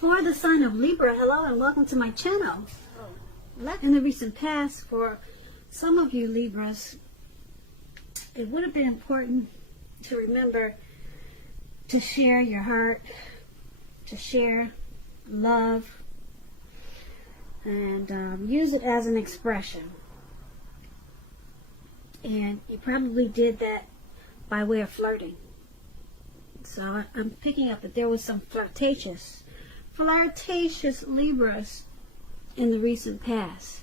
For the sign of Libra, hello and welcome to my channel. In the recent past, for some of you Libras, it would have been important to remember to share your heart, to share love, and use it as an expression. And you probably did that by way of flirting. So I'm picking up that there was some flirtatious Libras in the recent past,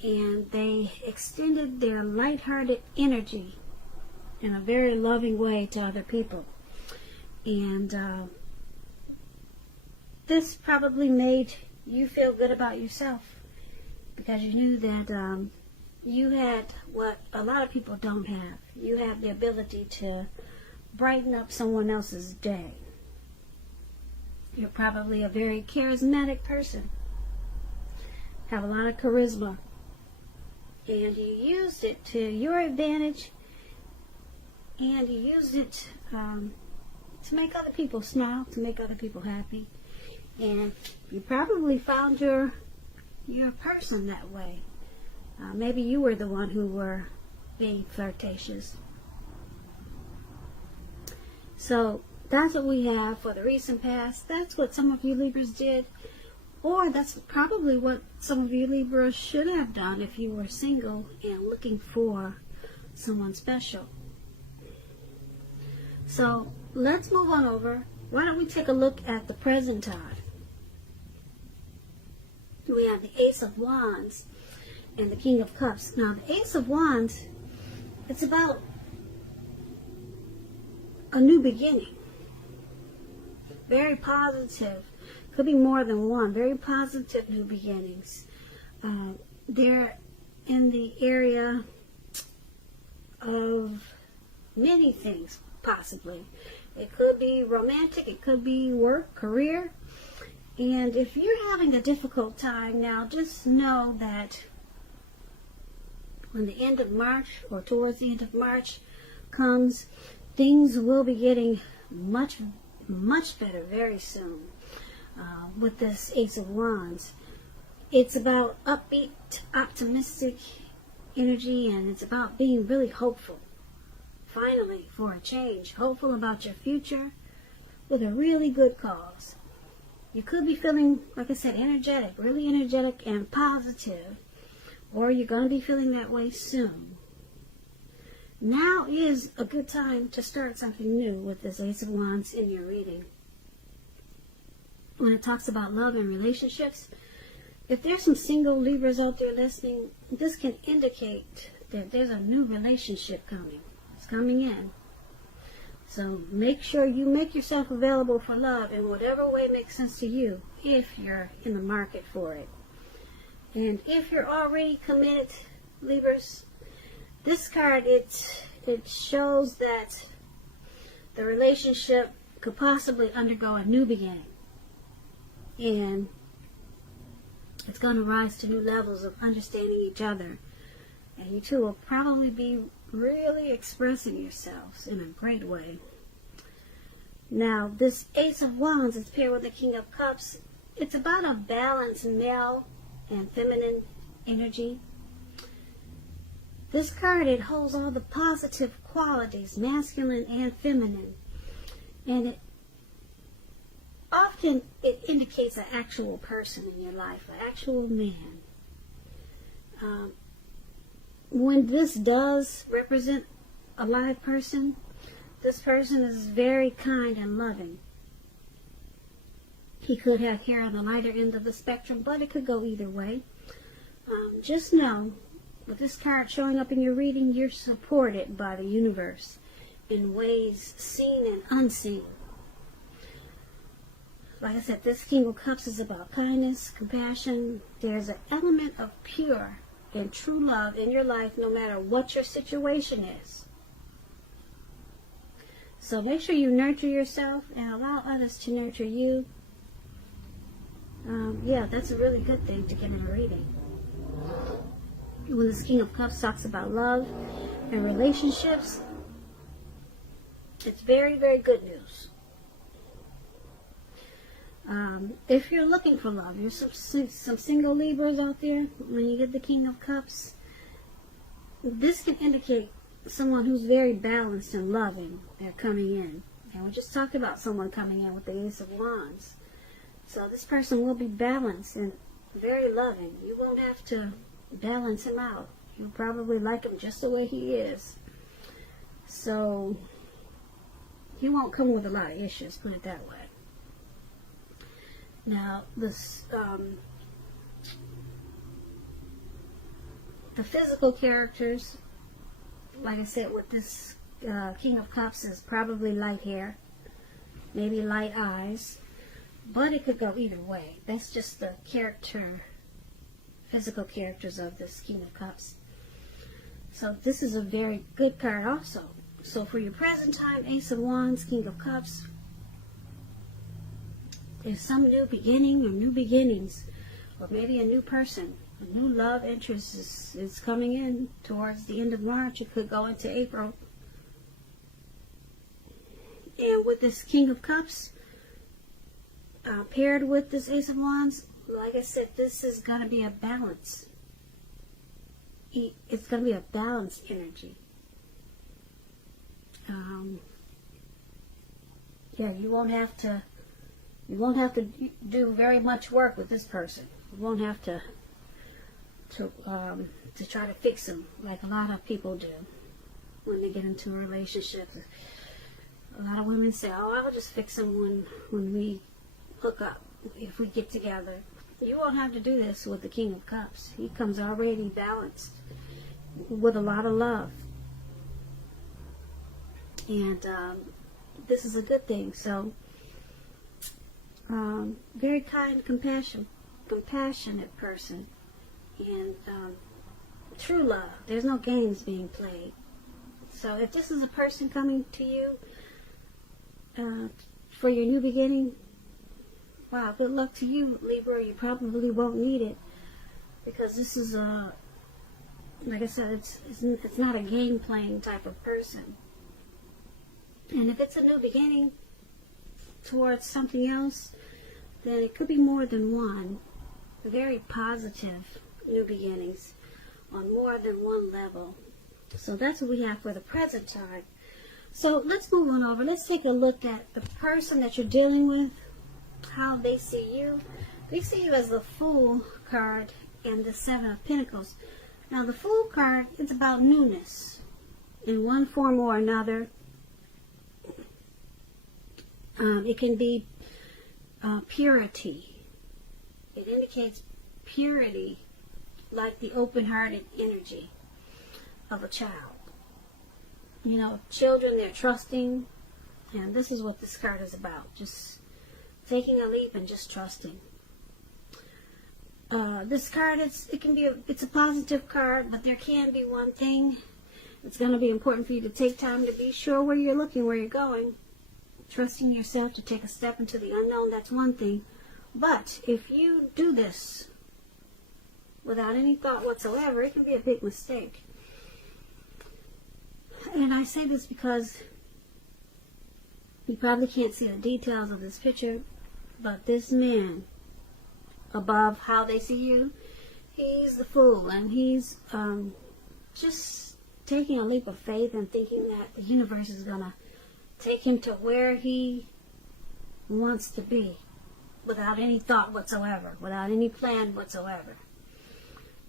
and they extended their lighthearted energy in a very loving way to other people. And this probably made you feel good about yourself, because you knew that you had what a lot of people don't have. You have the ability to brighten up someone else's day. You're probably a very charismatic person, have a lot of charisma, and you used it to your advantage, and you used it to make other people smile, to make other people happy. And you probably found your person that way. Maybe you were the one who were being flirtatious. So that's what we have for the recent past. That's what some of you Libras did, or that's probably what some of you Libras should have done if you were single and looking for someone special. So let's move on over. Why don't we take a look at the present time? We have the Ace of Wands and the King of Cups. Now the Ace of Wands, it's about a new beginning. Very positive. Could be more than one. Very positive new beginnings. They're in the area of many things, possibly. It could be romantic. It could be work, career. And if you're having a difficult time now, just know that when the end of March, or towards the end of March comes, things will be getting much better very soon. With this Ace of Wands, it's about upbeat, optimistic energy, and it's about being really hopeful, finally, for a change. Hopeful about your future with a really good cause. You could be feeling, like I said, energetic, really energetic and positive, or you're going to be feeling that way soon. Now is a good time to start something new with this Ace of Wands in your reading. When it talks about love and relationships, if there's some single Libras out there listening, this can indicate that there's a new relationship coming. It's coming in. So make sure you make yourself available for love in whatever way makes sense to you, if you're in the market for it. And if you're already committed, Libras, this card, it shows that the relationship could possibly undergo a new beginning. And it's going to rise to new levels of understanding each other. And you two will probably be really expressing yourselves in a great way. Now, this Ace of Wands is paired with the King of Cups. It's about a balanced male and feminine energy. This card, it holds all the positive qualities, masculine and feminine. And it often indicates an actual person in your life, an actual man. When this does represent a live person, this person is very kind and loving. He could have hair on the lighter end of the spectrum, but it could go either way. Just know, with this card showing up in your reading, you're supported by the universe in ways seen and unseen. Like I said, this King of Cups is about kindness, compassion. There's an element of pure and true love in your life, no matter what your situation is. So make sure you nurture yourself and allow others to nurture you. Yeah, that's a really good thing to get in a reading. When this King of Cups talks about love and relationships, it's very, very good news. If you're looking for love, you're some single Libras out there, when you get the King of Cups, this can indicate someone who's very balanced and loving. They're coming in. And we just talked about someone coming in with the Ace of Wands. So this person will be balanced and very loving. You won't have to balance him out. You'll probably like him just the way he is. So he won't come with a lot of issues, put it that way. Now, this the physical characters, like I said, with this King of Cups, is probably light hair, maybe light eyes, but it could go either way. That's just the physical characters of this King of Cups. So this is a very good card also. So for your present time, Ace of Wands, King of Cups, there's some new beginning or new beginnings, or maybe a new person, a new love interest is coming in towards the end of March. It could go into April. And with this King of Cups, paired with this Ace of Wands, like I said, this is going to be a balance. It's going to be a balanced energy. Yeah, you won't have to do very much work with this person. You won't have to try to fix them like a lot of people do when they get into relationships. A lot of women say, "Oh, I'll just fix them when we hook up, if we get together." You won't have to do this with the King of Cups. He comes already balanced with a lot of love. And this is a good thing. So, very kind, compassionate person. And true love. There's no games being played. So if this is a person coming to you for your new beginning, wow, good luck to you, Libra. You probably won't need it, because this is like I said, it's not a game playing type of person. And if it's a new beginning towards something else, then it could be more than one. Very positive new beginnings on more than one level. So that's what we have for the present time. So let's move on over. Let's take a look at the person that you're dealing with, how they see you. They see you as the Fool card and the Seven of Pentacles. Now the Fool card is about newness in one form or another. It can be purity. It indicates purity, like the open-hearted energy of a child. You know, children, they're trusting, and this is what this card is about. Just taking a leap and just trusting. This card, it's a positive card, but there can be one thing. It's going to be important for you to take time to be sure where you're looking, where you're going. Trusting yourself to take a step into the unknown, that's one thing. But if you do this without any thought whatsoever, it can be a big mistake. And I say this because you probably can't see the details of this picture, but this man, above how they see you, he's the Fool, and he's just taking a leap of faith and thinking that the universe is going to take him to where he wants to be without any thought whatsoever, without any plan whatsoever.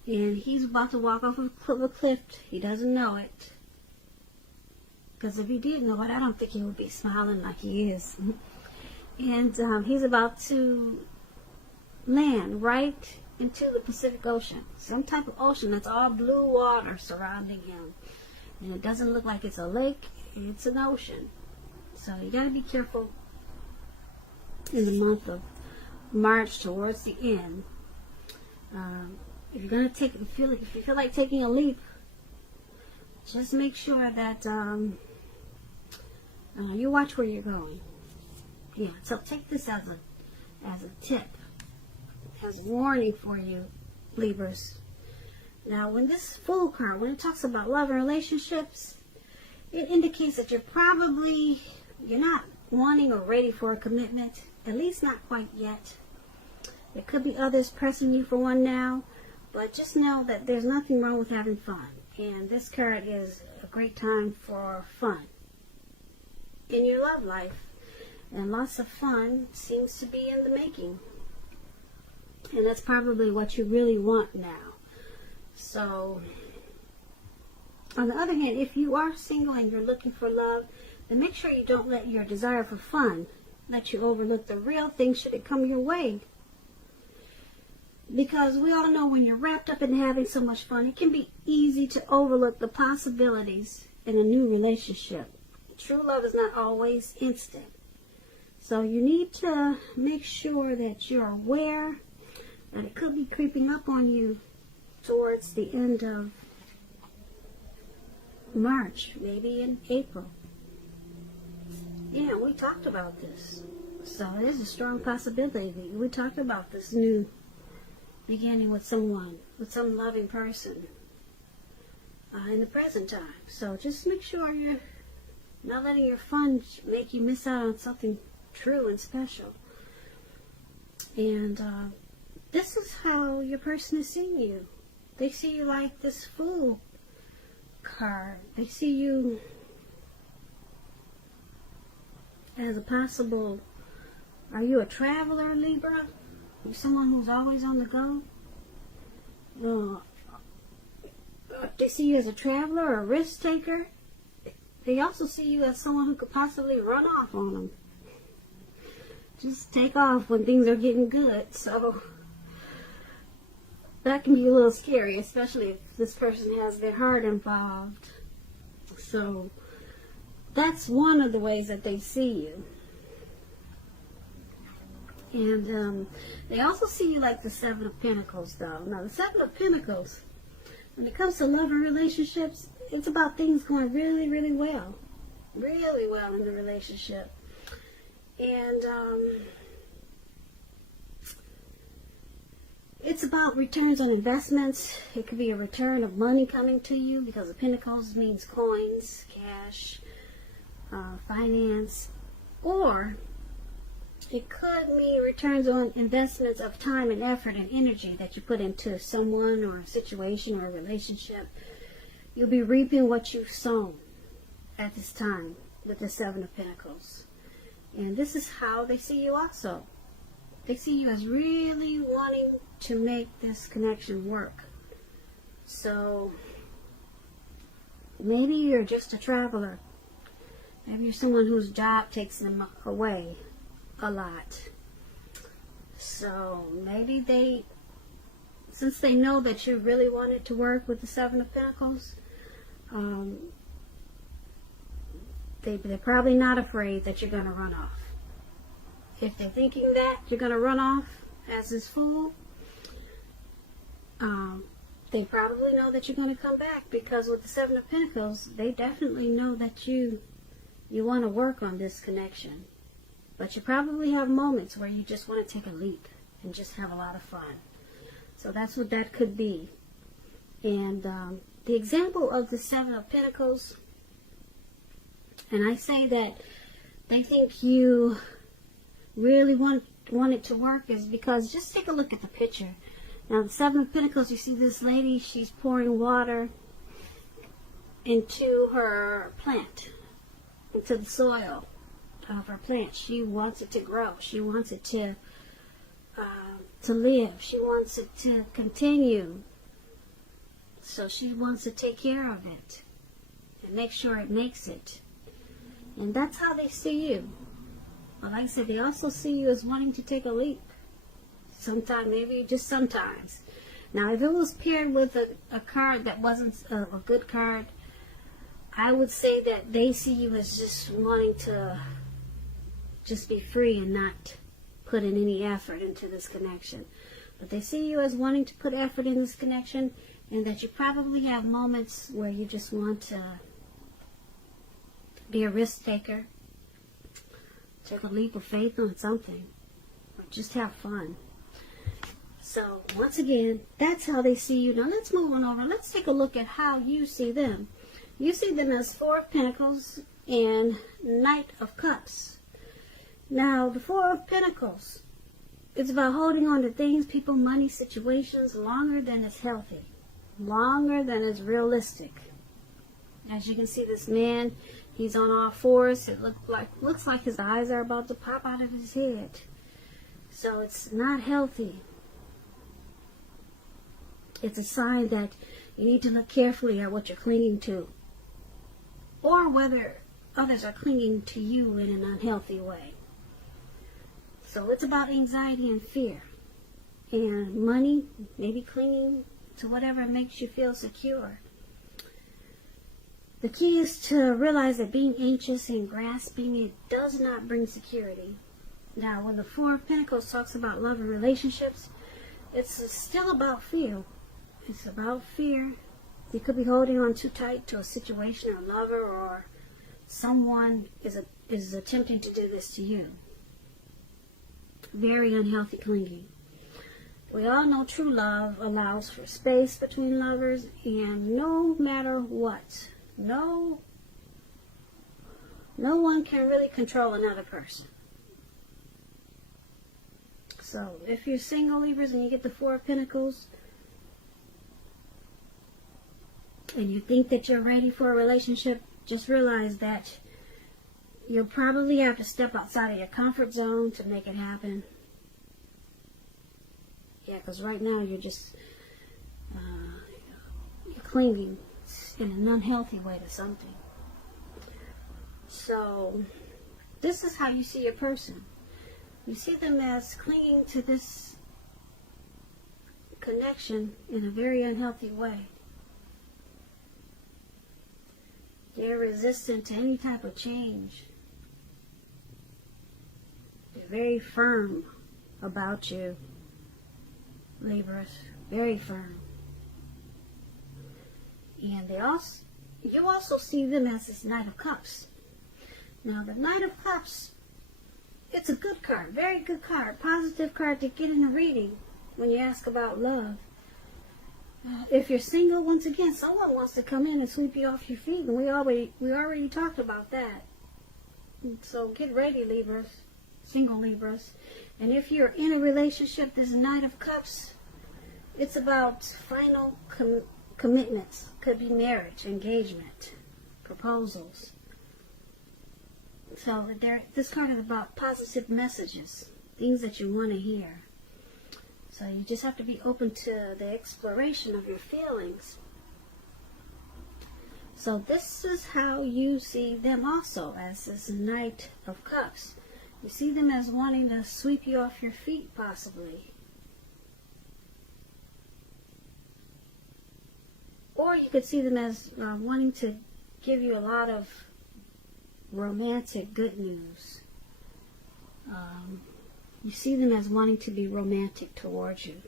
And he's about to walk off of a cliff. He doesn't know it. Because if he did know it, I don't think he would be smiling like he is. And he's about to land right into the Pacific Ocean. Some type of ocean that's all blue water surrounding him. And it doesn't look like it's a lake. It's an ocean. So you got to be careful in the month of March towards the end. If you're going to if you feel like taking a leap, just make sure that you watch where you're going. Yeah. So take this as a tip, as a warning for you, Libras. Now, when this Fool card, when it talks about love and relationships, it indicates that you're not wanting or ready for a commitment, at least not quite yet. There could be others pressing you for one now, but just know that there's nothing wrong with having fun. And this card is a great time for fun in your love life. And lots of fun seems to be in the making. And that's probably what you really want now. So, on the other hand, if you are single and you're looking for love, then make sure you don't let your desire for fun let you overlook the real thing should it come your way. Because we all know when you're wrapped up in having so much fun, it can be easy to overlook the possibilities in a new relationship. True love is not always instant. So you need to make sure that you're aware that it could be creeping up on you towards the end of March, maybe in April. Yeah, we talked about this. So there's a strong possibility. We talked about this new beginning with someone, with some loving person in the present time. So just make sure you're not letting your fun make you miss out on something true and special. And this is how your person is seeing you. They see you like this Fool card. They see you as a possible, are you a traveler, Libra? Are you someone who's always on the go? They see you as a traveler or a risk taker. They also see you as someone who could possibly run off on them. Just take off when things are getting good. So that can be a little scary, especially if this person has their heart involved. So that's one of the ways that they see you. And they also see you like the Seven of Pentacles, though. Now, the Seven of Pentacles, when it comes to love and relationships, it's about things going really, really well. Really well in the relationship. And it's about returns on investments. It could be a return of money coming to you, because the Pentacles means coins, cash, finance, or it could mean returns on investments of time and effort and energy that you put into someone or a situation or a relationship. You'll be reaping what you've sown at this time with the Seven of Pentacles. And this is how they see you also. They see you as really wanting to make this connection work. So maybe you're just a traveler. Maybe you're someone whose job takes them away a lot. So maybe they, since they know that you really wanted to work with the Seven of Pentacles, they're probably not afraid that you're going to run off. If they're thinking that you're going to run off as this Fool, they probably know that you're going to come back, because with the Seven of Pentacles, they definitely know that you want to work on this connection. But you probably have moments where you just want to take a leap and just have a lot of fun. So that's what that could be. And the example of the Seven of Pentacles, and I say that they think you really want it to work, is because just take a look at the picture. Now, the Seven of Pentacles, you see this lady, she's pouring water into her plant, into the soil of her plant. She wants it to grow. She wants it to live. She wants it to continue. So she wants to take care of it and make sure it makes it. And that's how they see you. But like I said, they also see you as wanting to take a leap. Sometimes, maybe just sometimes. Now, if it was paired with a card that wasn't a good card, I would say that they see you as just wanting to just be free and not put in any effort into this connection. But they see you as wanting to put effort in this connection, and that you probably have moments where you just want to be a risk taker, take a leap of faith on something, or just have fun. So, once again, that's how they see you. Now, let's move on over. Let's take a look at how you see them. You see them as Four of Pentacles and Knight of Cups. Now, the Four of Pentacles. It's about holding on to things, people, money, situations longer than it's healthy. Longer than it's realistic. As you can see, this man, he's on all fours. It looks like his eyes are about to pop out of his head. So it's not healthy. It's a sign that you need to look carefully at what you're clinging to, or whether others are clinging to you in an unhealthy way. So it's about anxiety and fear. And money, maybe clinging to whatever makes you feel secure. The key is to realize that being anxious and grasping, it does not bring security. Now, when the Four of Pentacles talks about love and relationships, it's still about fear. It's about fear. You could be holding on too tight to a situation or a lover, or someone is attempting to do this to you. Very unhealthy clinging. We all know true love allows for space between lovers, and no matter what, no one can really control another person. So if you're single, Libras, and you get the Four of Pentacles, and you think that you're ready for a relationship, just realize that you'll probably have to step outside of your comfort zone to make it happen. Yeah, because right now you're just you're clinging in an unhealthy way to something. So this is how you see a person. You see them as clinging to this connection in a very unhealthy way. They're resistant to any type of change. They're very firm about you, Libras. Very firm. And you also see them as this Knight of Cups. Now, the Knight of Cups, it's a good card, very good card, positive card to get in a reading when you ask about love. If you're single, once again, someone wants to come in and sweep you off your feet, and we already talked about that. So get ready, Libras, single Libras. And if you're in a relationship, this Knight of Cups, it's about final commitments. Could be marriage, engagement, proposals. So this card is about positive messages, things that you want to hear. So you just have to be open to the exploration of your feelings. So this is how you see them also, as this Knight of Cups. You see them as wanting to sweep you off your feet, possibly. Or you could see them as wanting to give you a lot of romantic good news. You see them as wanting to be romantic towards you.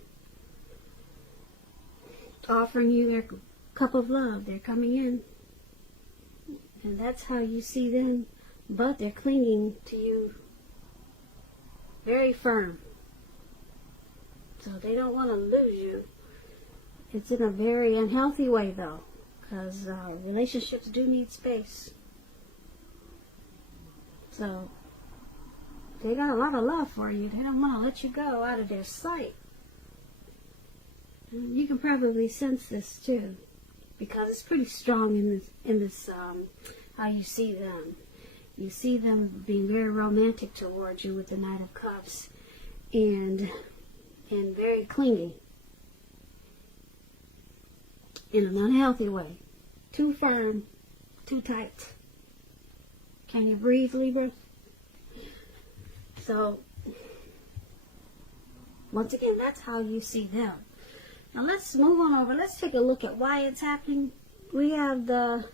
Offering you their cup of love. They're coming in. And that's how you see them. But they're clinging to you very firm. So they don't want to lose you. It's in a very unhealthy way, though. Because relationships do need space. So they got a lot of love for you. They don't want to let you go out of their sight. And you can probably sense this too, because it's pretty strong in this how you see them. You see them being very romantic towards you with the Knight of Cups, and very clingy in an unhealthy way. Too firm, too tight. Can you breathe, Libra? So, once again, that's how you see them. Now let's move on over. Let's take a look at why it's happening. We have the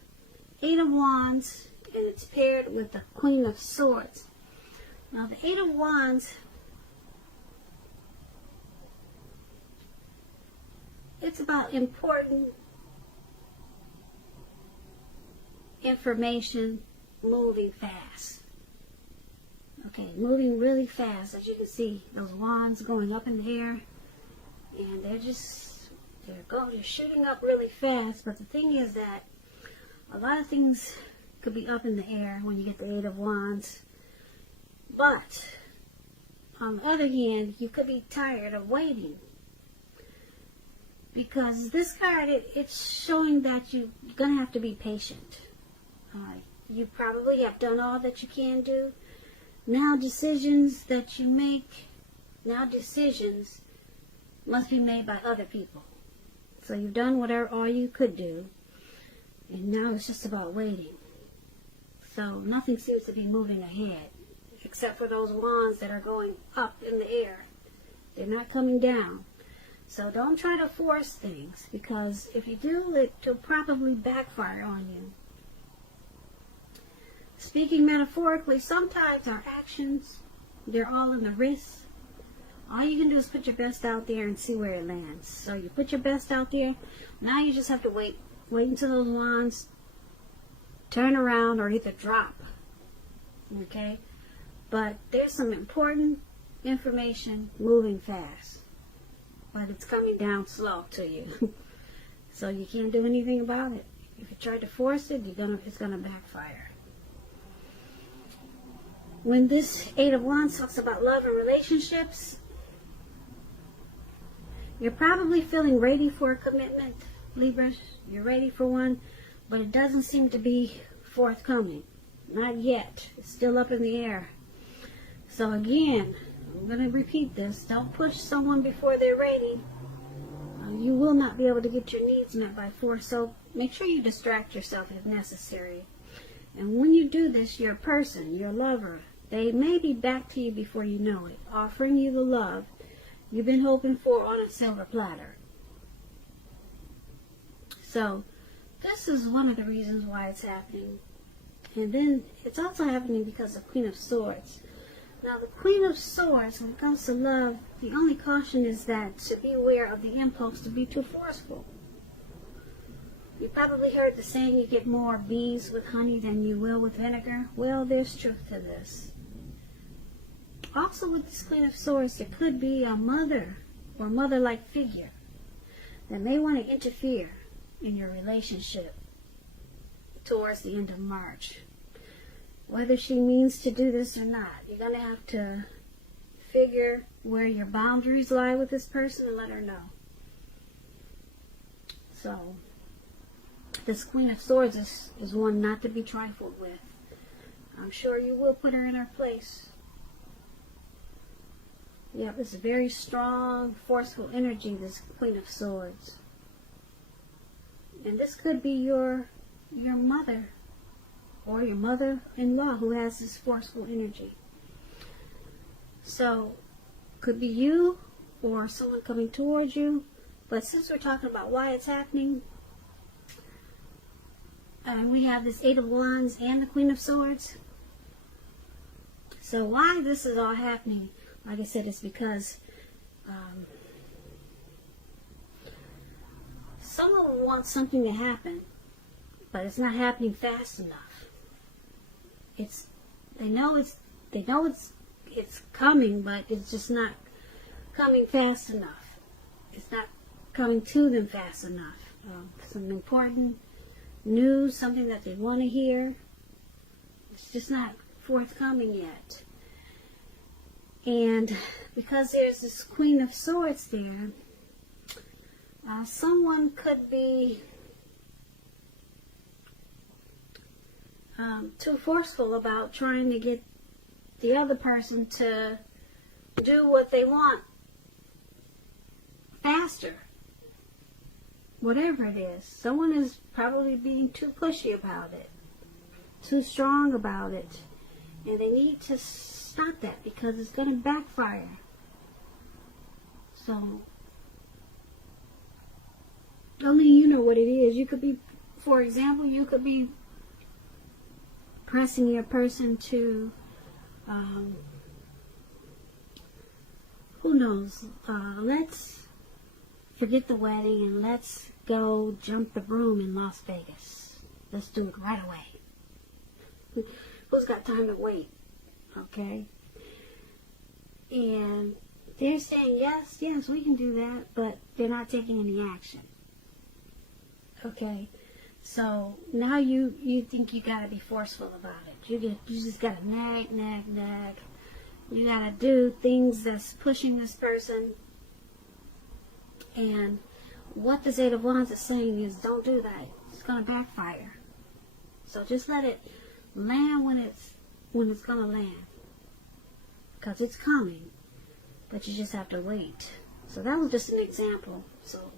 Eight of Wands, and it's paired with the Queen of Swords. Now the Eight of Wands, it's about important information moving fast. Okay, moving really fast. As you can see, those wands going up in the air, and they're shooting up really fast. But the thing is that a lot of things could be up in the air when you get the Eight of Wands. But on the other hand, you could be tired of waiting. Because this card, it's showing that you're going to have to be patient. You probably have done all that you can do. Now decisions that you make, now decisions must be made by other people. So you've done all you could do. And now it's just about waiting. So nothing seems to be moving ahead. Except for those wands that are going up in the air. They're not coming down. So don't try to force things, because if you do, it'll probably backfire on you. Speaking metaphorically, sometimes our actions, they're all in the wrist. All you can do is put your best out there and see where it lands. So you put your best out there. Now you just have to wait. Wait until those wands turn around or either drop. Okay? But there's some important information moving fast. But it's coming down slow to you. So you can't do anything about it. If you try to force it, it's gonna backfire. When this Eight of Wands talks about love and relationships, you're probably feeling ready for a commitment, Libra. You're ready for one, but it doesn't seem to be forthcoming. Not yet. It's still up in the air. So again, I'm going to repeat this. Don't push someone before they're ready. You will not be able to get your needs met by force. So make sure you distract yourself if necessary. And when you do this, your person, your lover, they may be back to you before you know it, offering you the love you've been hoping for on a silver platter. So this is one of the reasons why it's happening. And then it's also happening because of Queen of Swords. Now, the Queen of Swords, when it comes to love, the only caution is that to be aware of the impulse to be too forceful. You probably heard the saying, you get more bees with honey than you will with vinegar. Well, there's truth to this. Also, with this Queen of Swords, there could be a mother or mother-like figure that may want to interfere in your relationship towards the end of March. Whether she means to do this or not, you're going to have to figure where your boundaries lie with this person and let her know. So, this Queen of Swords is one not to be trifled with. I'm sure you will put her in her place. Yep, it's a very strong, forceful energy, this Queen of Swords. And this could be your mother or your mother-in-law who has this forceful energy. So, could be you or someone coming towards you. But since we're talking about why it's happening, we have this Eight of Wands and the Queen of Swords. So why this is all happening, like I said, is because someone wants something to happen, but it's not happening fast enough. They know it's coming, but it's just not coming fast enough. It's not coming to them fast enough. Some important news, something that they want to hear. It's just not forthcoming yet. And because there's this Queen of Swords there, someone could be too forceful about trying to get the other person to do what they want faster. Whatever it is. Someone is probably being too pushy about it. Too strong about it. And they need to stop that because it's going to backfire. So, only you know what it is. You could be, for example, you could be pressing your person to, who knows, let's forget the wedding and let's go jump the broom in Las Vegas. Let's do it right away. Who's got time to wait? Okay? And they're saying, yes, we can do that, but they're not taking any action. Okay? So now you think you gotta be forceful about it. You just gotta nag. You gotta do things that's pushing this person. And what this Eight of Wands is saying is, don't do that. It's gonna backfire. So just let it land when it's gonna land. Because it's coming. But you just have to wait. So that was just an example. So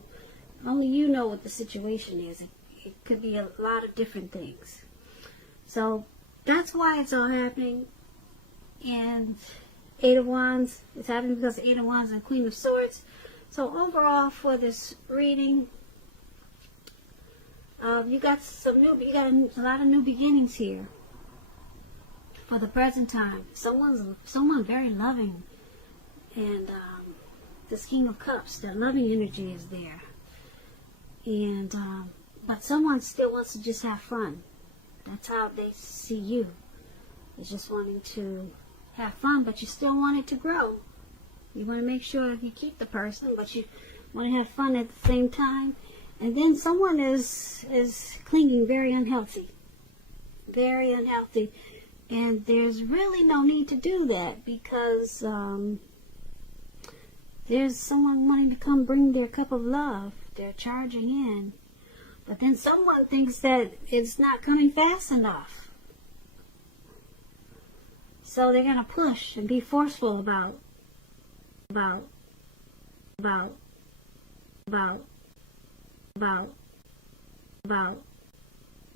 only you know what the situation is. It could be a lot of different things. So that's why it's all happening. And Eight of Wands, it's happening because Eight of Wands and Queen of Swords. So overall for this reading, you got a lot of new beginnings here. For the present time, someone very loving, and this King of Cups, that loving energy is there. And but someone still wants to just have fun. That's how they see you. It's just wanting to have fun, but you still want it to grow. You want to make sure you keep the person, but you want to have fun at the same time. And then someone is clinging very unhealthy. Very unhealthy. And there's really no need to do that, because there's someone wanting to come bring their cup of love. They're charging in. But then someone thinks that it's not coming fast enough. So they're going to push and be forceful about